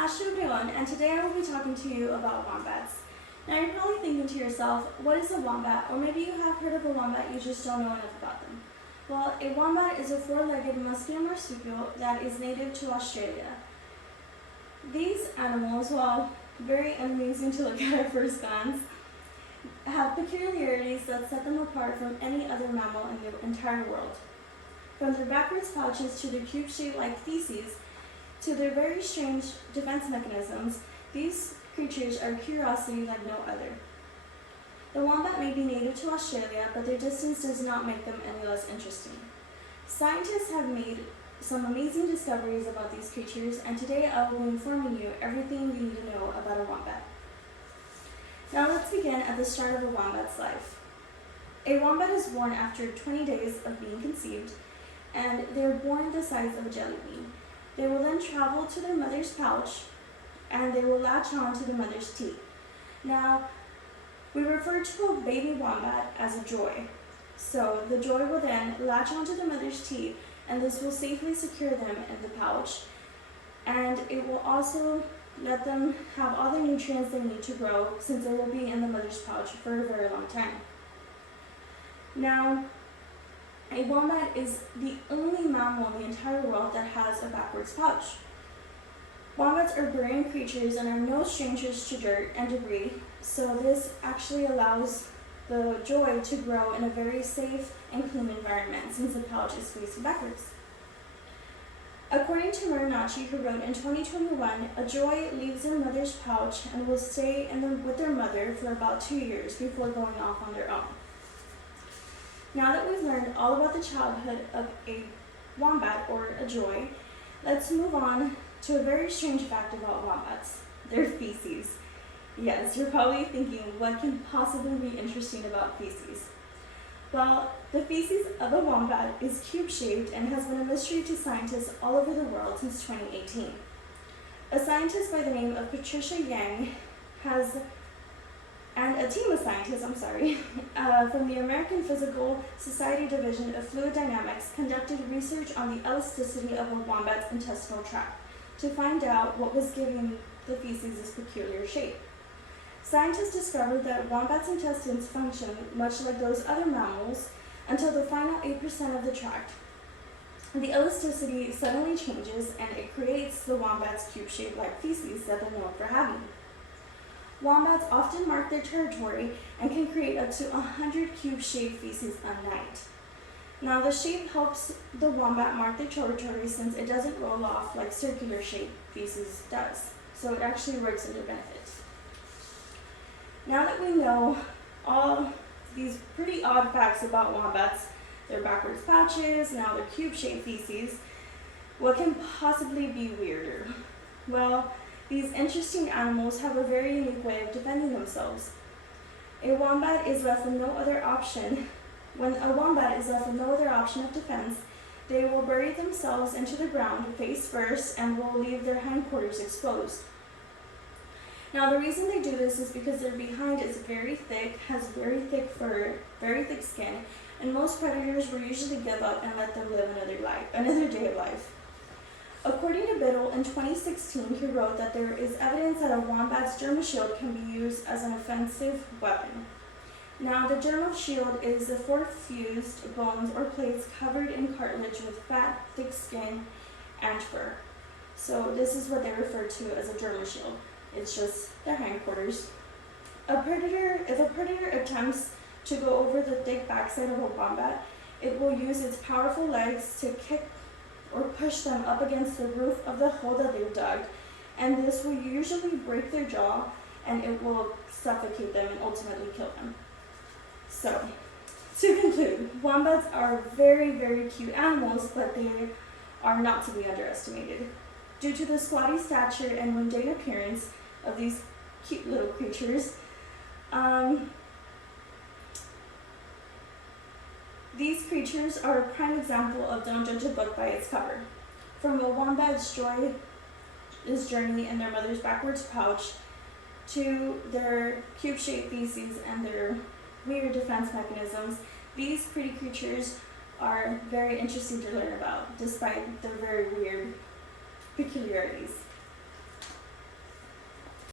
Ashley everyone, and today I will be talking to you about wombats. Now you're probably thinking to yourself, what is a wombat? Or maybe you have heard of a wombat, you just don't know enough about them. Well, a wombat is a four-legged muscular marsupial that is native to Australia. These animals, while very amazing to look at at first glance, have peculiarities that set them apart from any other mammal in the entire world. From their backwards pouches to their cube-shaped like feces, to their very strange defense mechanisms, these creatures are a curiosity like no other. The wombat may be native to Australia, but their distance does not make them any less interesting. Scientists have made some amazing discoveries about these creatures, and today I will be informing you everything you need to know about a wombat. Now let's begin at the start of a wombat's life. A wombat is born after 20 days of being conceived, and they are born the size of a jelly bean. They will then travel to their mother's pouch, and they will latch on to the mother's teat. Now, we refer to a baby wombat as a joy. So the joy will then latch onto the mother's teat, and this will safely secure them in the pouch, and it will also let them have all the nutrients they need to grow, since they will be in the mother's pouch for a very long time. Now, a wombat is the only mammal in the entire world that has a backwards pouch. Wombats are burrowing creatures and are no strangers to dirt and debris, so this actually allows the joy to grow in a very safe and clean environment, since the pouch is facing backwards. According to Marinacci, who wrote in 2021, a joy leaves their mother's pouch and will stay with their mother for about 2 years before going off on their own. Now that we've learned all about the childhood of a wombat or a joy, let's move on to a very strange fact about wombats: their feces. Yes, you're probably thinking, what can possibly be interesting about feces? Well, the feces of a wombat is cube-shaped and has been a mystery to scientists all over the world since 2018. A scientist by the name of Patricia Yang and a team of scientists, from the American Physical Society Division of Fluid Dynamics conducted research on the elasticity of a wombat's intestinal tract to find out what was giving the feces this peculiar shape. Scientists discovered that wombats' intestines function much like those other mammals until the final 8% of the tract. The elasticity suddenly changes, and it creates the wombat's cube-shaped like feces that they're known for having. Wombats often mark their territory and can create up to 100 cube-shaped feces a night. Now, the shape helps the wombat mark their territory since it doesn't roll off like circular-shaped feces does, so it actually works in their benefit. Now that we know all these pretty odd facts about wombats, their backwards pouches, now their cube-shaped feces, what can possibly be weirder? Well, these interesting animals have a very unique way of defending themselves. A wombat is left with no other option. When a wombat is left with no other option of defense, they will bury themselves into the ground face first and will leave their hindquarters exposed. Now, the reason they do this is because their behind is very thick, has very thick fur, very thick skin, and most predators will usually give up and let them live another day of life. According to Biddle, in 2016, he wrote that there is evidence that a wombat's dermal shield can be used as an offensive weapon. Now, the dermal shield is the four fused bones or plates covered in cartilage with fat, thick skin, and fur. So this is what they refer to as a dermal shield. It's just their hindquarters. If a predator attempts to go over the thick backside of a wombat, it will use its powerful legs to kick or push them up against the roof of the hole that they've dug, and this will usually break their jaw, and it will suffocate them and ultimately kill them. So, to conclude, wombats are very, very cute animals, but they are not to be underestimated. Due to the squatty stature and mundane appearance of these cute little creatures, these creatures are a prime example of don't judge a book by its cover. From a wombat's joyous journey in their mother's backwards pouch to their cube-shaped feces and their weird defense mechanisms, these pretty creatures are very interesting to learn about, despite their very weird peculiarities.